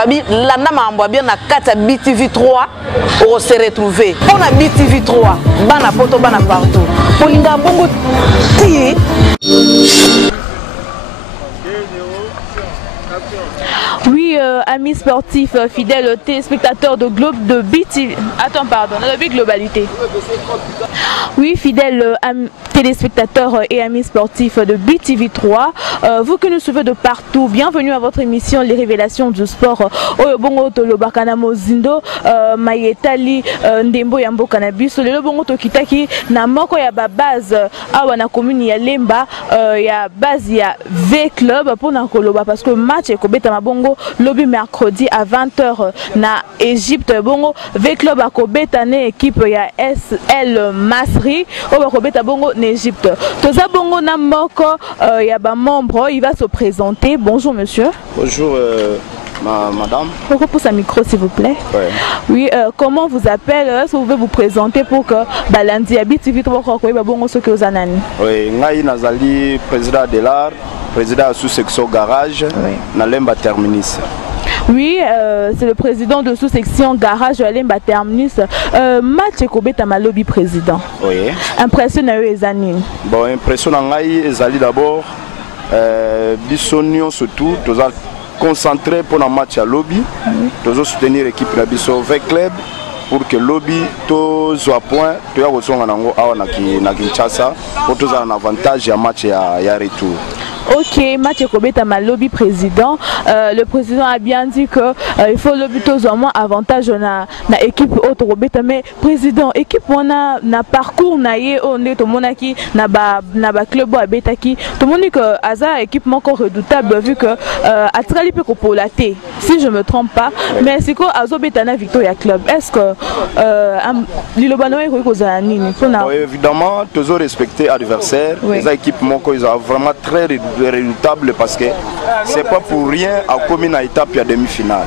babi landa mambo bien na kata BTV3 on se retrouver on a BTV3 bana poto bana partout polinga bongo ti. Oui, amis sportifs, fidèles téléspectateurs de Globe de BTV. Attends, pardon, on a vu Globalité. Oui, fidèles téléspectateurs et amis sportifs de BTV3, vous que nous suivez de partout, bienvenue à votre émission Les Révélations du Sport. Bongo to lobakana mozindo, mayetali ndembo yambo cannabis, le bongo to kitaki na moko ya base awa na commune ya Lemba, ya base ya V Club pour na koloba parce que match ekobeta mabongo lobby mercredi à 20h na Égypte. Bongo V Club akobeta ne équipe ya SL Masri o bakobeta bongo na Égypte. Toza bongo na moko ya ba membre, il va se présenter. Bonjour monsieur. Bonjour madame. Pourquoi pour sa micro s'il vous plaît? Ouais. Oui, comment vous appelle? Est-ce que vous pouvez vous présenter pour que balandi habite vite pour que bongo ce que vous anani? Oui, ngai nazali président de l'art, président sous-section garage, oui. Na Lemba Terminus. Oui, c'est le président de sous-section garage à Lemba Terminus. Match Ekobeta Malobi président. Oui. Impression à eux les années. Bon, impression à ngai ezali d'abord bisonnion surtout, tous concentré pour un match à lobby, tous soutenir l'équipe de Bisso V Club pour que lobby tous à point, tous à Wosonga nango awa na Kinshasa pour tous un avantage à match à retour. Ok, match Ekobeta Malobi président. Le président a bien dit que il faut lobby tous au moins avantage na équipe autre Robeta, mais président équipe on a na parcours na ye on est au monaki na ba club à betaki tout le monde dit que Aza équipe encore redoutable vu que Atrali peut copolater si je me trompe pas, mais c'est quoi Azo Betana Victoria Club, est-ce que l'Ilobano est nini? Évidemment toujours respecter adversaire, les équipes moko ils ont vraiment très redoutable parce que c'est pas pour rien à commis à étape à demi-finale.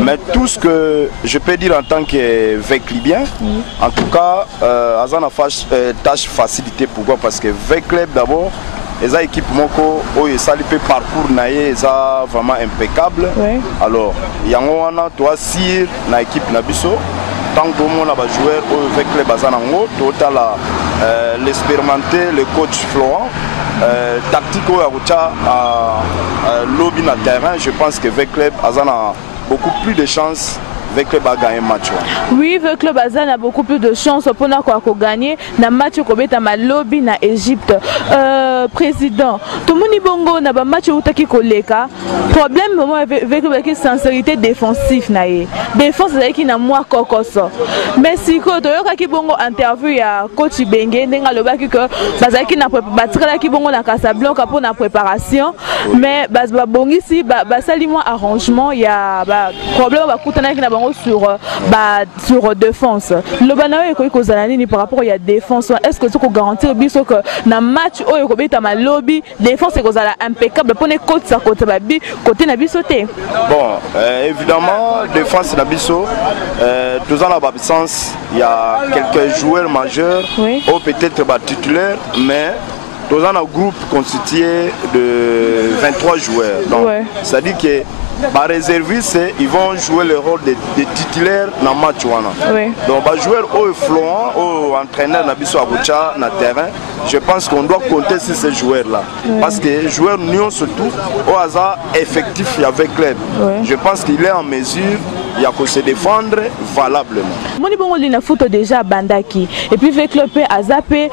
Mais tout ce que je peux dire en tant que Veclibien, en tout cas, Azan a tâche facilité. Pourquoi? Parce que Veclub d'abord, les équipes moko oyo salipé parcours naie eza vraiment impeccable. Alors, yangoana toi sir na équipe nabiso. Tant que mon joueur au Veclub Azanango, total l'expérimenté, le coach Florent. Tactique à lobby na terrain, je pense que V Club Azan a beaucoup plus de chances. V Club a gagné un match. Oui, V Club Azan a beaucoup plus de chances pour gagner na match kobeta ma lobby na Égypte. Président, tout le monde bongo na ba match utaki koleka. Problème moment V Club avec sincérité défensif na ye. Défense qui na moi kokoso. Mais si ko to yoka ki bongo interview ya coach Bengue ndenga lobaki que bazaki na batira ki bongo na Casablanca pour na préparation, mais ba bongi si ba sali moi arrangement ya ba problème ba kutana ki na bango sur défense. Le banawe ko kozana ni par rapport à défense, est-ce que tu peux garantir biso que na match o ekobeta ma lobby défense kozala impeccable pour ne côté sa côté babi côté na biso te? Bon, évidemment défense na biso tous en absence, il y a quelques joueurs majeurs ou peut-être titulaires, mais tous en un groupe constitué de 23 joueurs. Donc ça dit que par réserviste, ils vont jouer le rôle de titulaires dans le match. Donc, les joueurs au Florent, au entraîneur Nabiso Abucha, dans le terrain, je pense qu'on doit compter sur ces joueurs-là. Parce que les joueurs nous surtout au hasard effectif avec club. Je pense qu'il est en mesure. Il y a que se défendre valablement. Moi, je suis foot déjà Bandaki. Et puis, le club a zappé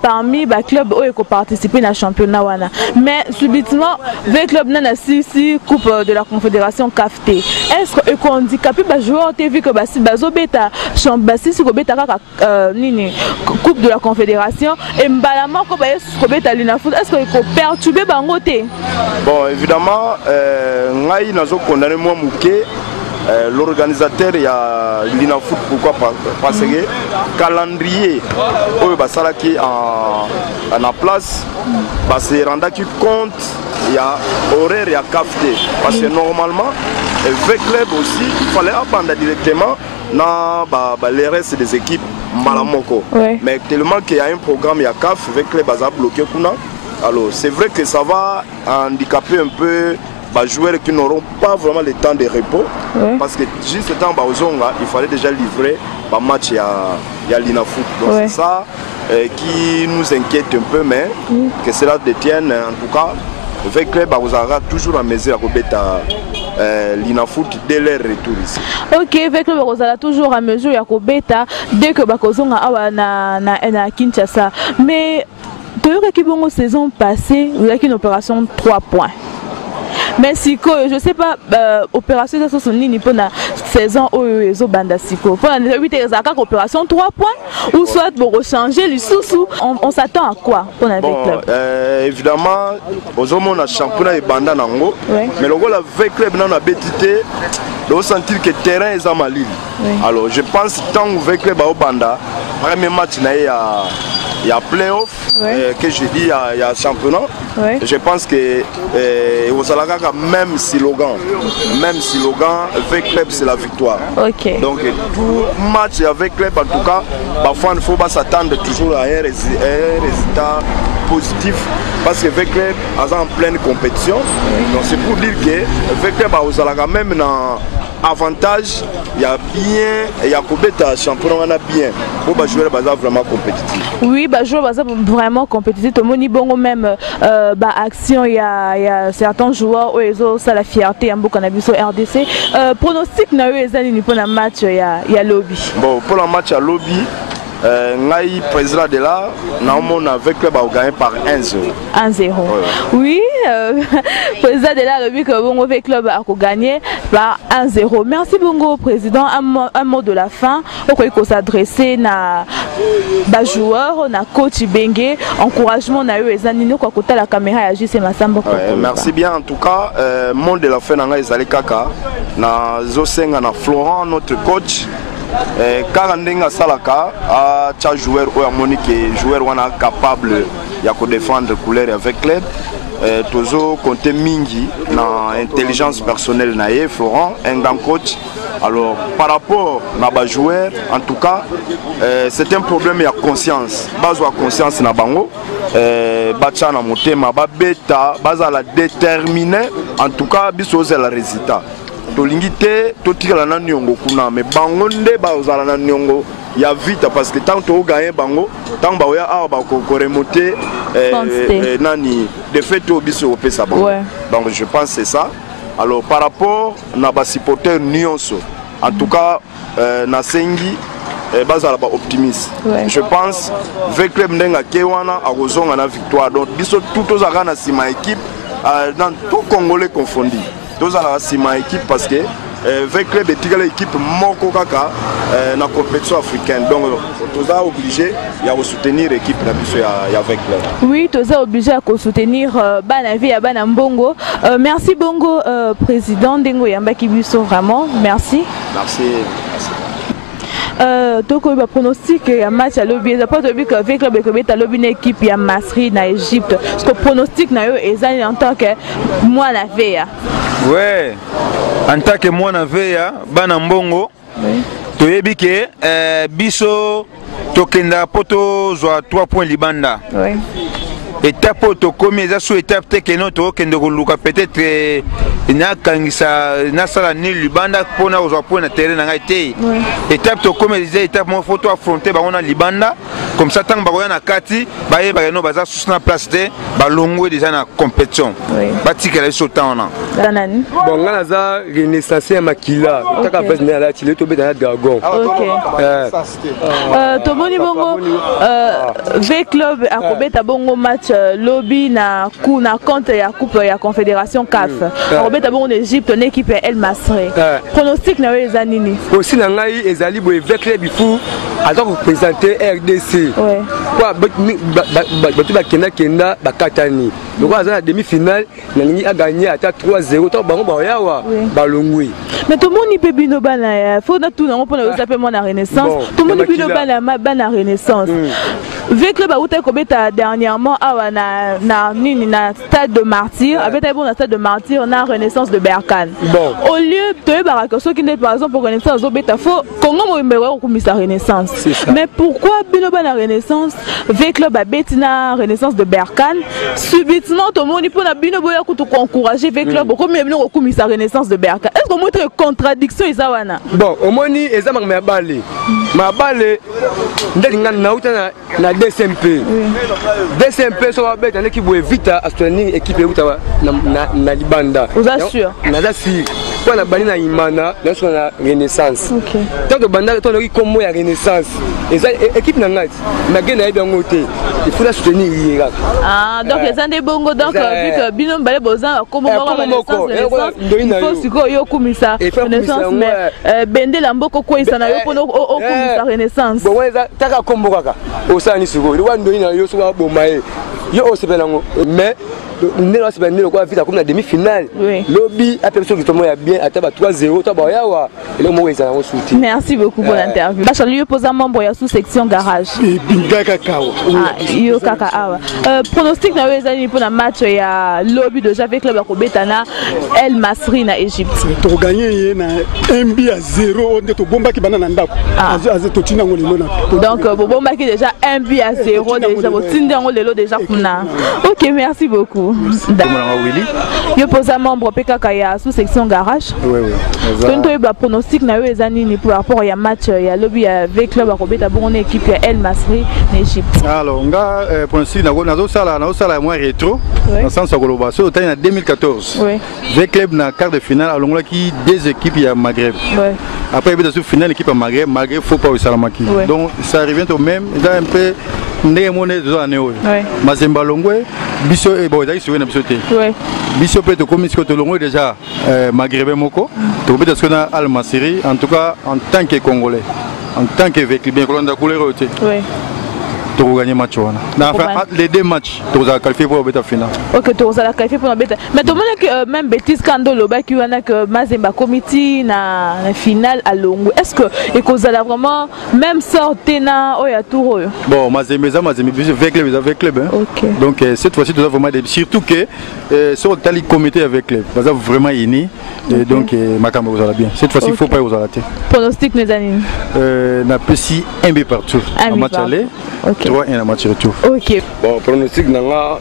parmi les clubs qui ont participé à championnat. Mais subitement, le club n'a pas si coupe de la Confédération CAFT. Est-ce qu'on handicapé les joueurs ont vu que si Bazobeta coupe de la Confédération et Mbalama est-ce qu'il faut perturber Bangote? Bon, évidemment, nous avons condamné moi Mouké. L'organisateur il y a l'Inafoot, pourquoi parce que calendrier qui en place c'est rendre qui compte il y a horaire il y a capté parce que normalement avec club aussi il fallait apprendre directement dans les restes des équipes Malamoko mais tellement qu'il y a un programme il y a CAF avec club bloqué alors c'est vrai que ça va handicaper un peu joueurs qui n'auront pas vraiment le temps de repos. Parce que juste le temps il fallait déjà livrer par match à l'Inafoot. Donc c'est ça qui nous inquiète un peu, mais que cela détienne en tout cas. Avec club aura toujours à mesure à Kobeta l'Inafoot dès leur retour ici. Ok, avec club aura toujours à mesure à Kobeta dès que Bakozonga awa na Kinshasa. Mais tu as une saison passée, vous avez une opération 3 points. Mais si je ne sais pas, opération de Sosoni pour la saison où ils ont bandé Siko. Pour la opération 3 points ou soit pour changer le sous-sous. On s'attend à quoi pour la club? Évidemment, aux hommes on a championnat et banda nango. Mais le rôle avec club on a bétité, on sentir que le terrain est à Mali. Alors je pense tant avec club au banda, premier match il y a playoff, que je dis il y a championnat. Je pense que aux Alagaka même slogan, avec club c'est la victoire. Donc tout match avec club en tout cas, parfois il ne faut pas s'attendre toujours à un résultat positif parce que avec club est en pleine compétition. Donc c'est pour dire que avec club aux Alagaka même dans avantage, il y a bien, il y a Kobeta championnat on a bien. Pour jouer vraiment compétitif. Oui, jouer vraiment compétitif. Tout le monde bon même action, il y a certains joueurs où ils ont ça la fierté en beaucoup RDC. Pronostic na eu ezali pour le match il y a lobby. Bon, pour le match à lobby, Ngaï président de là, nous avec le club gagné par 1-0. 1-0. Oui, président de là, le but que bon avec club a gagné par 1-0. Merci beaucoup président. Un mot de la fin. Il faut s'adresser na joueur, na coach Bengue. Encouragement na eu ezanino kwa kota la caméra ya JC Massamba. Merci bien en tout cas. Mot de la fin na ezali kaka na Zosenga na Florent notre coach. Car ndenga salaka a cha joueur ou Monique joueur wana capable ya ko défendre couleur avec club tozo compter mingi na intelligence personnelle na Florent un grand coach. Alors par rapport na ba joueur en tout cas c'est un problème ya conscience base wa conscience na bango bacha na motema ba beta base la déterminer en tout cas biso la résultat. Tolingite totikala na nyongo kuna mais bango nde bazala na nyongo ya vite parce que tant to gagner bango tant ba ya a ba ko remonter nani de fait au biso au pesa bango. Donc je pense c'est ça. Alors par rapport na ba supporter nyonso en tout cas na sengi bazala ba optimiste. Je pense avec club ndenga kewana a kozonga na victoire donc biso tout aux na sima équipe dans tout Congolais confondu. Tous à la Sima équipe parce que avec club et l'équipe Moko Kaka dans la compétition africaine. Donc tous à obligé de soutenir l'équipe avec club. Oui, tous à obligé de soutenir Banavi et Banambongo. Merci Bongo président Dengo Yamba Kibuso vraiment. Merci. Merci. Donc il va pronostiquer un match à lobby. Il n'y a pas de but avec le Bekobet à lobby une équipe à Masri en Égypte. Ce que pronostic na yo ezali en tant que moi la veille. Ouais. En tant que moi la veille, Banambongo. Toyebi ke biso tokenda poto zo 3 points libanda. Oui. Étape auto comme ça sous étape tekeno to kende ko luka peut-être na kangisa na sala ni libanda pona aux points na terrain na été étape to comme des étapes mon photo affronter ba on a libanda comme ça tant ba na kati ba ye ba no baza sous na place de ba longo déjà na compétition ba tikela so temps na bon ngana za renaissance ya makila taka président la chile to be na dragon to boni bongo V club a kobeta bongo match lobby na compte ya coupe ya confédération CAF. Robeta bon en Égypte une équipe El Masri. Pronostic na les anini. Aussi na ngai ezali bo avec club il alors représenter RDC. Quoi batu ba kenda ba katani. Donc à la demi-finale na a gagné à 3-0 to bango ba yawa ba longui. Mais tout le monde peut bino bana faut na tout na on peut appeler mon renaissance. Tout le monde bino bana renaissance. Avec le Baouta Kobeta dernièrement na stade de martyr, avec un stade de martyr, on a Renaissance de Berkane. Bon. Au lieu de Barakoso qui n'est par exemple pour Renaissance de Beta, faut Congo me comme sa Renaissance. Mais pourquoi Binoba la Renaissance avec le Babetina Renaissance de Berkane subitement tout le monde peut na Binoboya pour encourager avec le comme Bino comme sa Renaissance de Berkane. Est-ce qu'on montre contradiction Isawana? Bon, au moins ni Ezama ma balé. Ma balé ndinga nauta na DSMP. DSMP so va bête l'équipe vite à soutenir équipe uta na Libanda. Vous assure. Na dasi pour na bani na Imana dans son Renaissance. OK. Tant que banda to qui comme ya Renaissance. Et ça équipe na ngat. Na gena bien côté. Il faut la soutenir hier. Ah donc les andé bongo donc vu que bino balé bozan comme Renaissance. Il faut siko yo kumisa Renaissance mais bende la mboko ko isana yo pono o kumisa Renaissance. Bon weza taka kombo kaka. Osani siko. Rwanda ina yo so ba bomaye. Yo osebelango mais nous avons vu la demi-finale. Lobby a perçu que moi bien à 3-0. Merci beaucoup pour l'interview. Bachali pose un membre de la sous-section garage. Pronostic pour le match il y a lobby de Javé Club Akobetana El Masri na Égypte. Tu gagné 1-0 donc bomba qui déjà 1-0 déjà. OK, merci beaucoup. Je pose un membre PKK sous section garage. Oui. Quand tu as pronostic pour rapport à match, il y a lobby avec club à Robert bon équipe El Masri en Égypte. Alors, on a pronostic na moins rétro dans le sens global. So en 2014. Avec club na quart de finale à l'ongla qui deux équipes il Maghreb. Après il y a une finale équipe à Maghreb, faut pas au Salamaki. Donc ça revient au même, il y a un peu ndemone de année. Mazemba Longwe biso et bon d'ailleurs sur na biso té. Biso peut comme si que Longwe déjà maghrébin moko, to peut être na Al Masri en tout cas en tant que congolais, en tant que vécu bien qu'on a couleur côté. Tu vas gagner match les deux matchs tu vas qualifier pour la bêta finale. OK, tu vas qualifier pour la bêta. Mais tu que même bêtise quand le bac qui a que Mazemba comité na finale à Longo. Est-ce que et que vous allez vraiment même sortir na oya tour. Bon, Mazemba avec club hein. OK. Donc cette fois-ci tu dois vraiment surtout que sur le comité avec club. Vous avez vraiment uni et donc Makamba vous allez bien. Cette fois-ci il faut pas vous arrêter. Pronostic mes amis. Na petit 1 but partout. En match aller. OK. 3-1 match retour. OK. Bon, pronostic nanga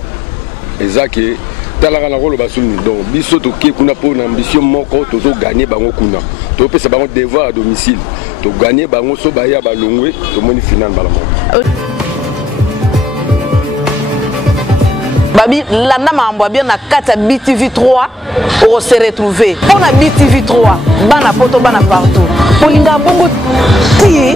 ezaki talaka na rolo basuni donc biso to ki kuna po na ambition moko to gagner bango kuna. To pesa bango devoir à domicile. To gagner bango so baya balongwe to moni finale balamo. Babi landa mambo bien na kata BTV 3 on se retrouver. On a BTV 3 bana poto bana partout. Polinga bongo ti